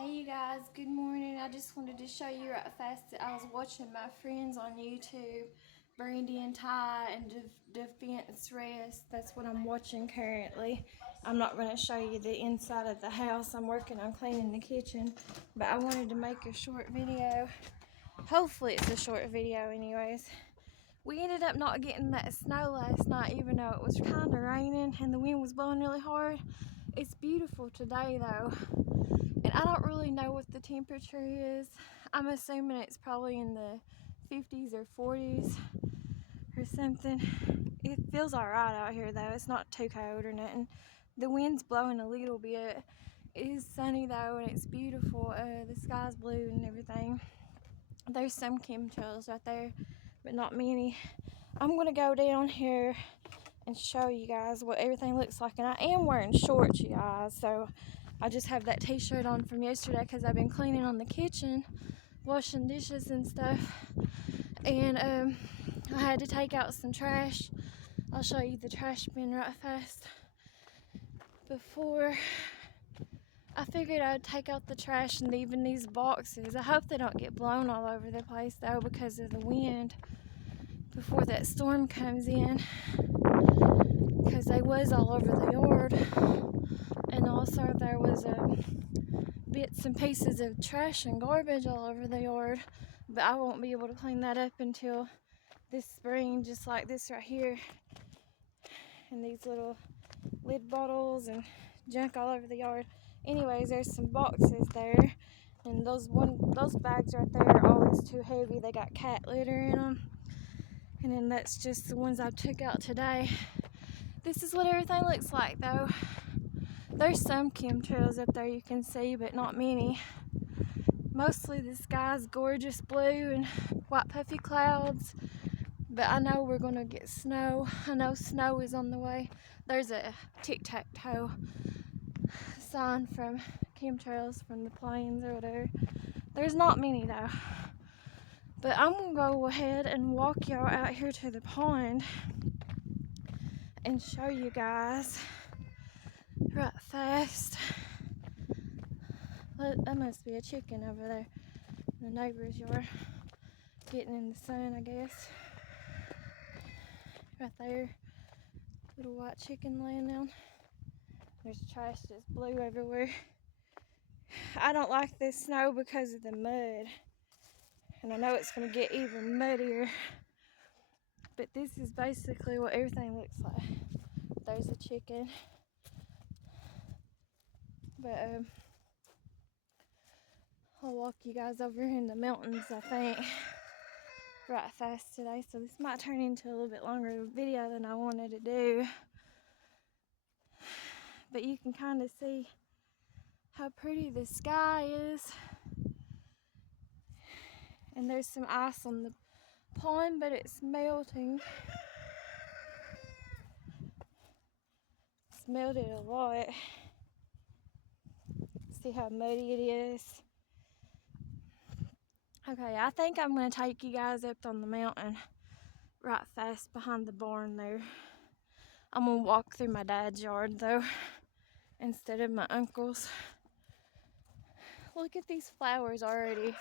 Hey you guys, good morning. I just wanted to show you right fast that I was watching my friends on YouTube, Brandy and Ty and Defense Rest. That's what I'm watching currently. I'm not going to show you the inside of the house. I'm working on cleaning the kitchen, but I wanted to make a short video. Hopefully it's a short video anyways. We ended up not getting that snow last night, even though it was kind of raining and the wind was blowing really hard. It's beautiful today though. And I don't really know what the temperature is. I'm assuming it's probably in the 50s or 40s or something. It feels alright out here though. It's not too cold or nothing. The wind's blowing a little bit. It is sunny though and it's beautiful. The sky's blue and everything. There's some chemtrails right there, but not many. I'm gonna go down here and show you guys what everything looks like. And I am wearing shorts, you guys, so I just have that t-shirt on from yesterday because I've been cleaning on the kitchen, washing dishes and stuff. And I had to take out some trash. I'll show you the trash bin right fast. Before I figured I'd take out the trash and even these boxes. I hope they don't get blown all over the place though because of the wind before that storm comes in, because they was all over the yard. And also there was bits and pieces of trash and garbage all over the yard, but I won't be able to clean that up until this spring, just like this right here. And these little lid bottles and junk all over the yard. Anyways, there's some boxes there, and those bags right there are always too heavy. They got cat litter in them. And then that's just the ones I took out today. This is what everything looks like though. There's some chemtrails up there you can see, but not many. Mostly the sky's gorgeous blue and white puffy clouds. But I know we're gonna get snow. I know snow is on the way. There's a tic-tac-toe sign from chemtrails from the planes or whatever. There's not many though. But I'm gonna go ahead and walk y'all out here to the pond and show you guys right fast. That must be a chicken over there in the neighbor's yard, getting in the sun, I guess. Right there, little white chicken laying down. There's trash just blue everywhere. I don't like this snow because of the mud, and I know it's gonna get even muddier, but this is basically what everything looks like. There's a chicken, but I'll walk you guys over in the mountains, I think, right fast today, so this might turn into a little bit longer video than I wanted to do, but you can kind of see how pretty the sky is. And there's some ice on the pond, but it's melting. It's melted a lot. See how muddy it is. Okay, I think I'm gonna take you guys up on the mountain right fast behind the barn there. I'm gonna walk through my dad's yard though, instead of my uncle's. Look at these flowers already.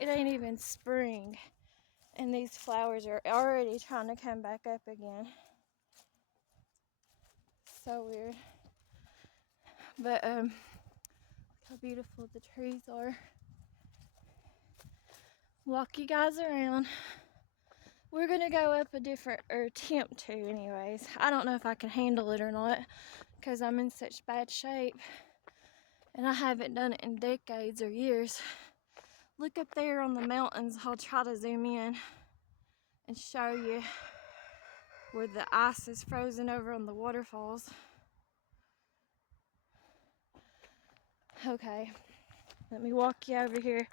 It ain't even spring, and these flowers are already trying to come back up again. So weird. But look how beautiful the trees are. Walk you guys around. We're gonna go up a different, or attempt to anyways. I don't know if I can handle it or not, because I'm in such bad shape and I haven't done it in decades or years. Look up there on the mountains. I'll try to zoom in and show you where the ice is frozen over on the waterfalls. Okay, let me walk you over here.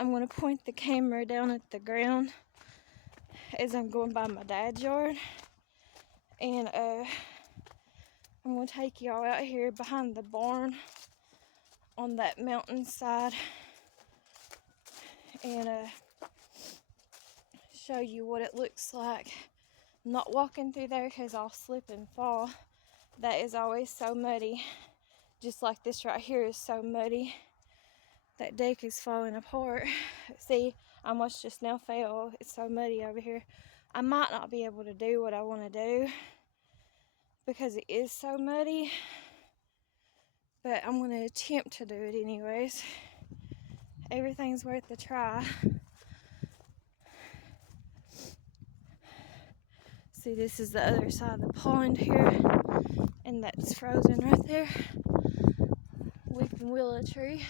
I'm gonna point the camera down at the ground as I'm going by my dad's yard, and I'm gonna take y'all out here behind the barn on that mountainside and show you what it looks like. I'm not walking through there because I'll slip and fall. That is always so muddy, just like this right here is so muddy. That deck is falling apart. See, I almost just now fell. It's so muddy over here. I might not be able to do what I want to do because it is so muddy, but I'm going to attempt to do it anyways. Everything's worth a try. See, this is the other side of the pond here, and that's frozen right there. Weeping willow tree.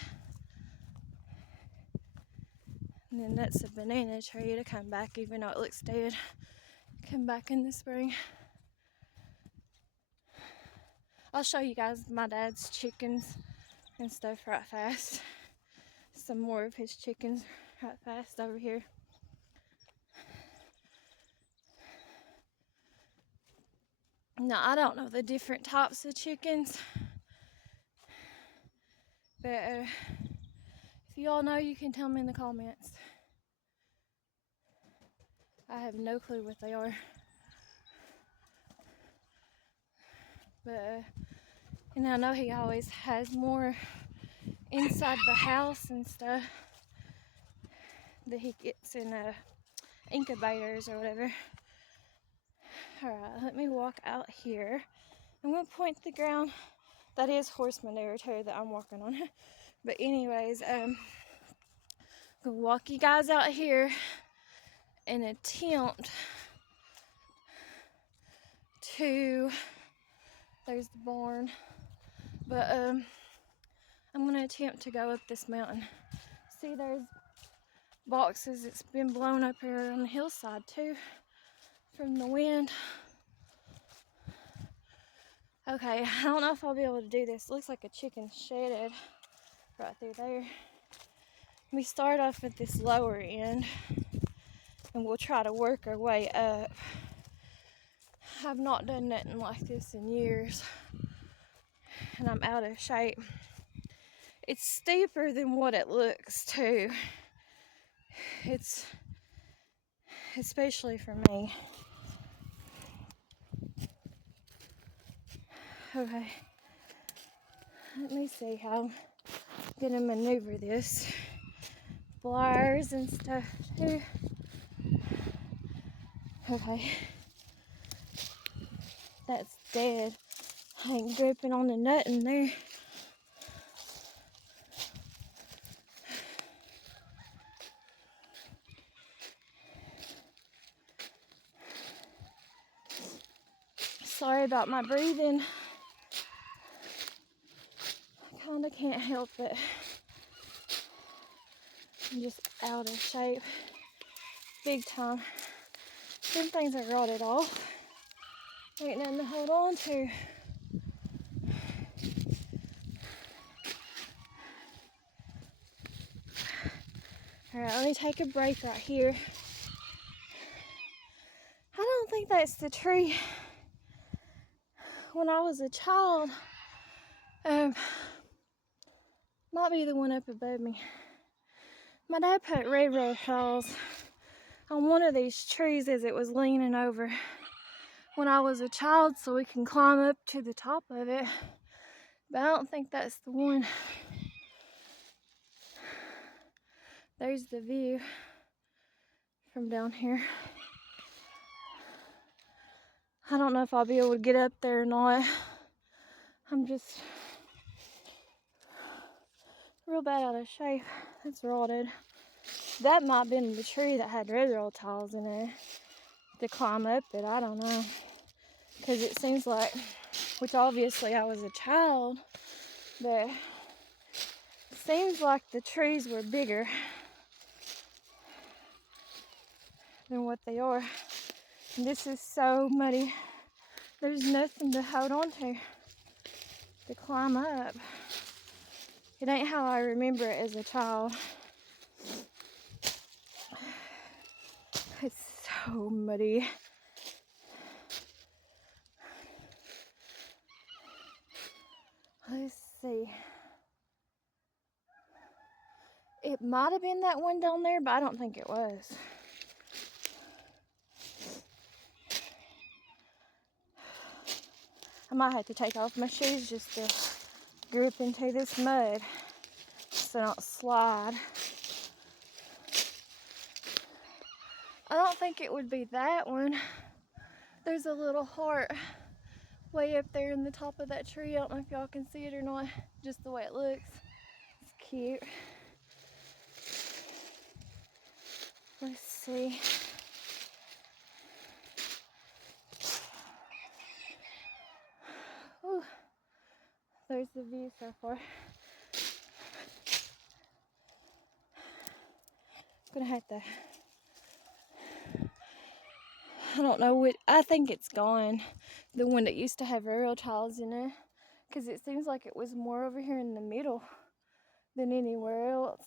And then that's a banana tree to come back, even though it looks dead. Come back in the spring. I'll show you guys my dad's chickens and stuff right fast. Some more of his chickens right fast over here. Now, I don't know the different types of chickens, but if you all know, you can tell me in the comments. I have no clue what they are. But, and I know he always has more inside the house and stuff that he gets in incubators or whatever. Alright, let me walk out here. I'm going to point the ground. That is horse manure too that I'm walking on. But anyways, I'm going to walk you guys out here and attempt to, there's the barn, but I'm going to attempt to go up this mountain. See, there's boxes. It's been blown up here on the hillside too from the wind. Okay, I don't know if I'll be able to do this. It looks like a chicken shedded right through there. We start off at this lower end and we'll try to work our way up. I've not done nothing like this in years and I'm out of shape. It's steeper than what it looks too. It's especially for me. Okay, let me see how I'm gonna maneuver this. Pliers and stuff too. Okay, that's dead. I ain't gripping on the nut in there. Sorry about my breathing. I kinda can't help it. I'm just out of shape. Big time. Some things are rotted off. Ain't nothing to hold on to. Alright, let me take a break right here. I don't think that's the tree. When I was a child, might be the one up above me. My dad put railroad ties on one of these trees as it was leaning over when I was a child so we can climb up to the top of it. But I don't think that's the one. There's the view from down here. I don't know if I'll be able to get up there or not. I'm just real bad out of shape. It's rotted. That might have been the tree that had railroad tiles in it to climb up it. I don't know. Because it seems like, which obviously I was a child, but it seems like the trees were bigger than what they are. And this is so muddy. There's nothing to hold on to climb up. It ain't how I remember it as a child. It's so muddy. Let's see. It might have been that one down there, but I don't think it was. I might have to take off my shoes just to grip into this mud. so I don't slide. I don't think it would be that one. There's a little heart way up there in the top of that tree. I don't know if y'all can see it or not, just the way it looks. It's cute. Let's see. Ooh, there's the view so far. Gonna have to, I don't know what, I think it's gone. The one that used to have aerial tiles in it. Because it seems like it was more over here in the middle than anywhere else.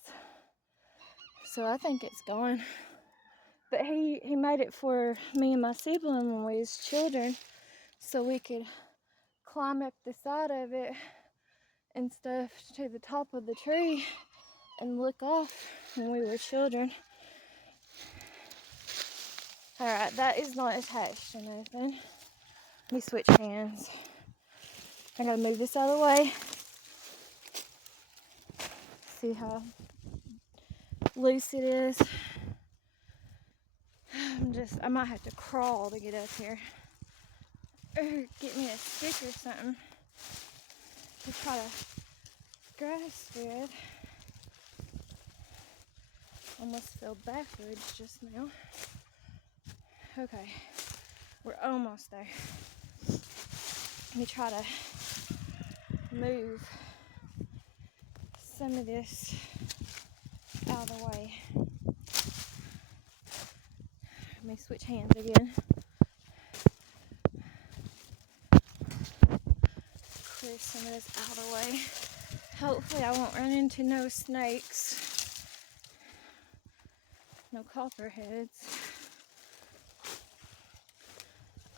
So I think it's gone. But he made it for me and my sibling when we was children, so we could climb up the side of it and stuff to the top of the tree and look off when we were children. Alright, that is not attached to nothing. Let me switch hands. I gotta move this out of the way. See how loose it is. I might have to crawl to get up here. Or get me a stick or something to try to grasp it. Almost fell backwards just now. Okay, we're almost there. Let me try to move some of this out of the way. Let me switch hands again. Clear some of this out of the way. Hopefully I won't run into no snakes. No copperheads.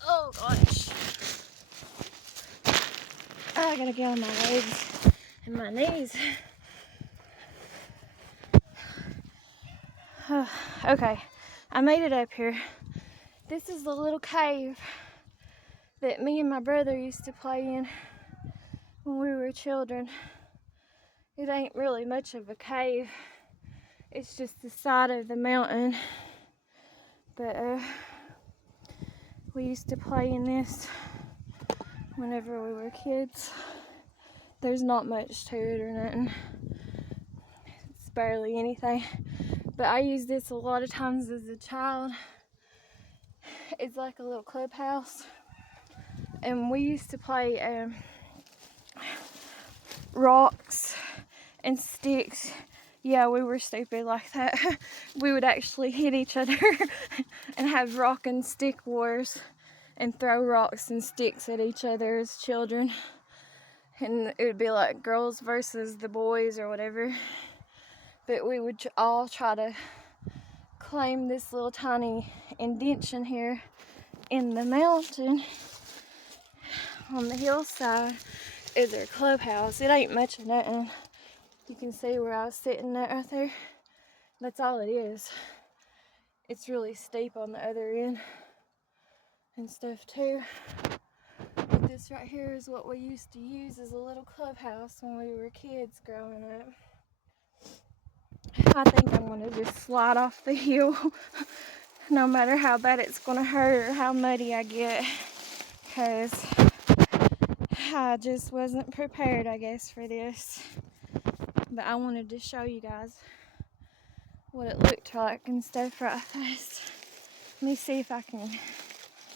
Oh gosh. I gotta get on my legs and my knees. Okay, I made it up here. This is the little cave that me and my brother used to play in when we were children. It ain't really much of a cave. It's just the side of the mountain. But we used to play in this whenever we were kids. There's not much to it or nothing. It's barely anything. But I used this a lot of times as a child. It's like a little clubhouse. And we used to play rocks and sticks. Yeah, we were stupid like that. We would actually hit each other and have rock and stick wars and throw rocks and sticks at each other as children. And it would be like girls versus the boys or whatever. But we would all try to claim this little tiny indention here in the mountain on the hillside is their clubhouse. It ain't much of nothing. You can see where I was sitting at right there. That's all it is. It's really steep on the other end and stuff too. But this right here is what we used to use as a little clubhouse when we were kids growing up. I think I'm gonna just slide off the hill no matter how bad it's gonna hurt or how muddy I get, because I just wasn't prepared, I guess, for this. But I wanted to show you guys what it looked like and stuff right fast. Let me see if I can,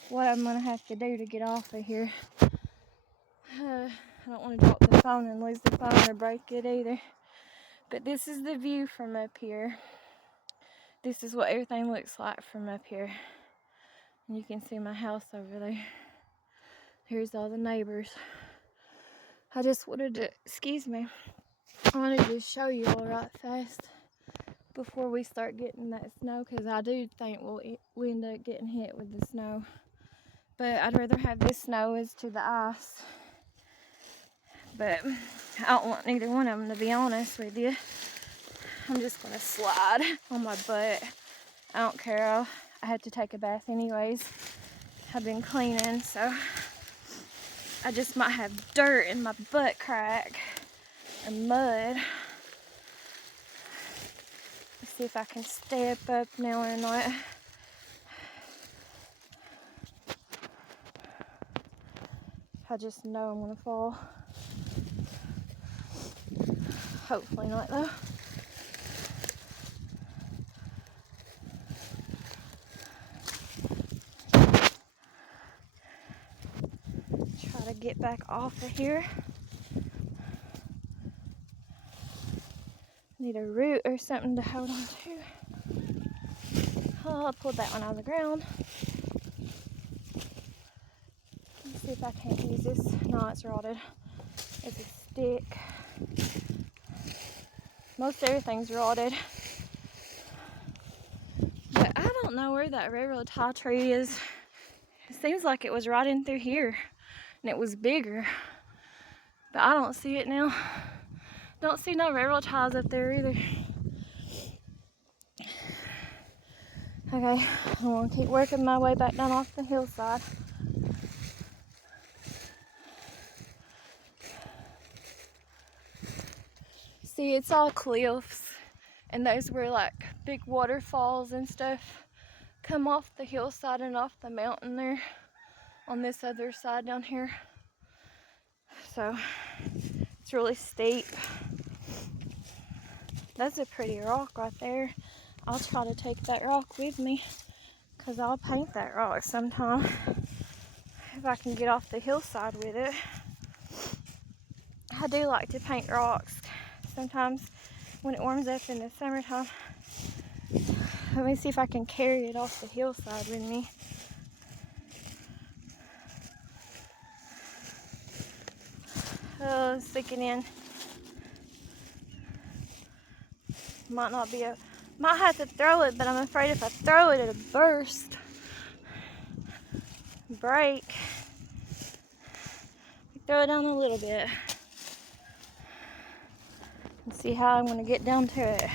what I'm gonna have to do to get off of here. I don't want to drop the phone and lose the phone or break it either. But this is the view from up here. This is what everything looks like from up here. And you can see my house over there. Here's all the neighbors. I just wanted to, I wanted to show you all right fast before we start getting that snow, because I do think we'll end up getting hit with the snow. But I'd rather have this snow as to the ice. But I don't want neither one of them, to be honest with you. I'm just going to slide on my butt. I don't care. I had to take a bath anyways. I've been cleaning, so I just might have dirt in my butt crack or mud. see if I can step up now or not. I just know I'm gonna fall. Hopefully not though. Try to get back off of here. Need a root or something to hold on to. Oh, I pulled that one out of the ground. Let's see if I can't use this. No, it's rotted. It's a stick. Most everything's rotted. But I don't know where that railroad tie tree is. It seems like it was right in through here. And it was bigger. But I don't see it now. Don't see no railroad ties up there either. Okay, I'm gonna keep working my way back down off the hillside. See, it's all cliffs, and those were like big waterfalls and stuff come off the hillside and off the mountain there on this other side down here. So it's really steep. That's a pretty rock right there. I'll try to take that rock with me because I'll paint that rock sometime if I can get off the hillside with it. I do like to paint rocks sometimes when it warms up in the summertime. Let me see if I can carry it off the hillside with me. Oh, it's sinking in. Might have to throw it, but I'm afraid if I throw it, it'll burst. Break. Throw it down a little bit. And see how I'm gonna get down to it.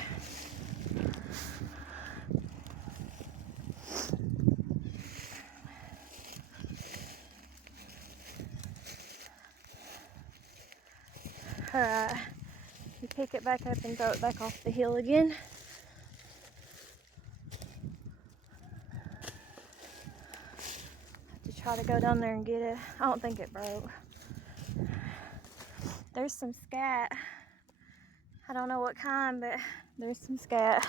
Alright, you pick it back up and throw it back off the hill again. Have to try to go down there and get it. I don't think it broke. There's some scat. I don't know what kind, but there's some scat.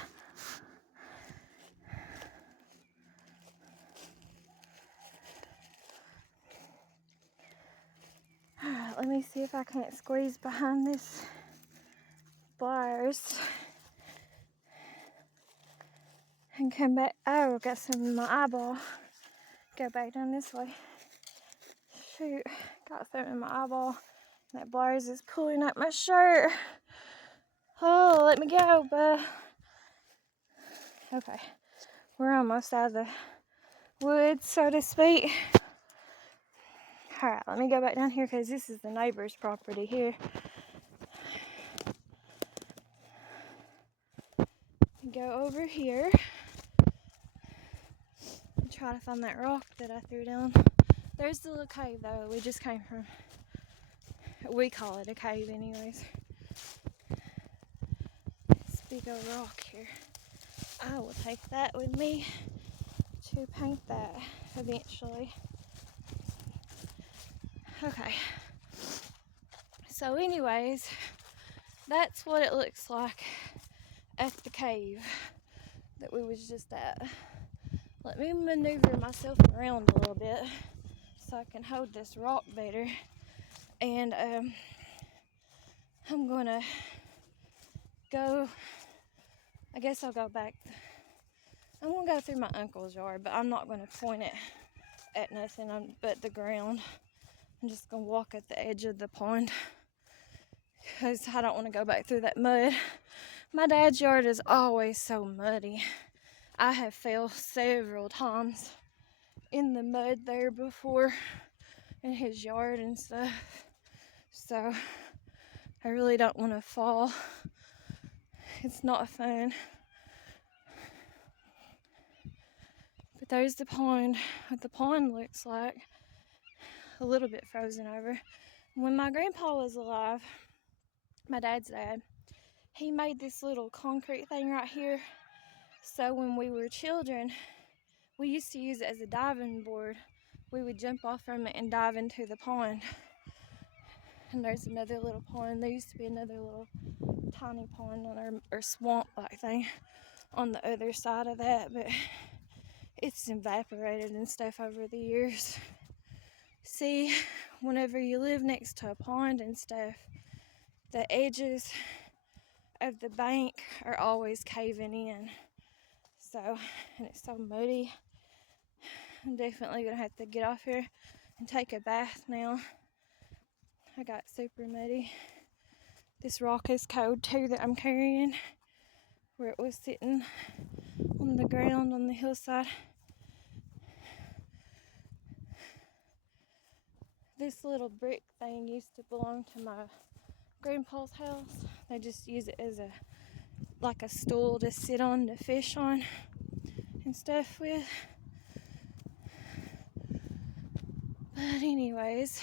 Alright, let me see if I can't squeeze behind this bars and come back. Oh, got some in my eyeball. Go back down this way. Shoot, got something in my eyeball. That bars is pulling up my shirt. Oh, let me go, bud. Okay, we're almost out of the woods, so to speak. Alright, let me go back down here because this is the neighbor's property here. Go over here and try to find that rock that I threw down. There's the little cave though we just came from. We call it a cave anyways. This big old rock here. I will take that with me to paint that eventually. Okay. So anyways, that's what it looks like at the cave that we was just at. Let me maneuver myself around a little bit so I can hold this rock better. And I'm gonna go, I guess I'll go back. I'm gonna go through my uncle's yard, but I'm not gonna point it at nothing but the ground. I'm just gonna walk at the edge of the pond because I don't want to go back through that mud. My dad's yard is always so muddy. I have fell several times in the mud there before in his yard and stuff. So I really don't want to fall. It's not fun. But there's the pond. What the pond looks like. A little bit frozen over. When my grandpa was alive, my dad's dad, he made this little concrete thing right here So when we were children, we used to use it as a diving board. We would jump off from it and dive into the pond. And there's another little pond. There used to be another little tiny pond on or swamp like thing on the other side of that, but it's evaporated and stuff over the years. See, whenever you live next to a pond and stuff, the edges of the bank are always caving in. So, and it's so muddy. I'm definitely gonna have to get off here and take a bath now. I got super muddy. This rock is cold too that I'm carrying, where it was sitting on the ground on the hillside. This little brick thing used to belong to my grandpa's house. They just use it as like a stool to sit on to fish on and stuff with. But anyways,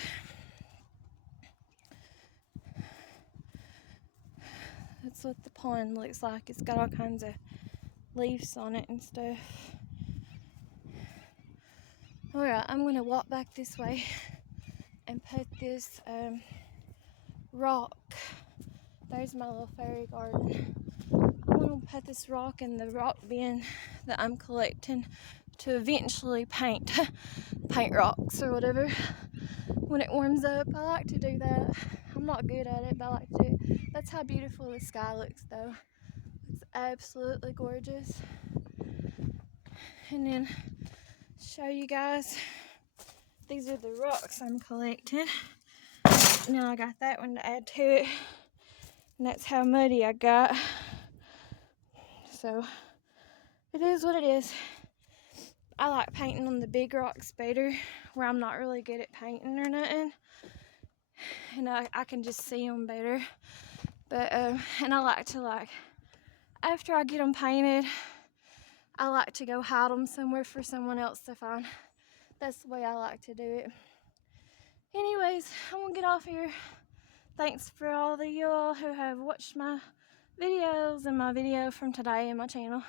that's what the pond looks like. It's got all kinds of leaves on it and stuff. Alright, I'm gonna walk back this way and put this rock. There's my little fairy garden. I'm gonna put this rock in the rock bin that I'm collecting to eventually paint rocks or whatever when it warms up. I like to do that. I'm not good at it, but I like to do it. That's how beautiful the sky looks though. It's absolutely gorgeous. And then show you guys, these are the rocks I'm collecting. Now I got that one to add to it, and that's how muddy I got. So it is what it is. I like painting on the big rocks better, where I'm not really good at painting or nothing, and I can just see them better. But and I like to, after I get them painted, I like to go hide them somewhere for someone else to find. That's the way I like to do it. Anyways, I'm gonna get off here. Thanks for all of y'all who have watched my videos and my video from today in my channel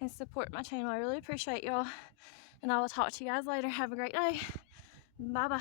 and support my channel. I really appreciate y'all, and I will talk to you guys later. Have a great day. Bye bye.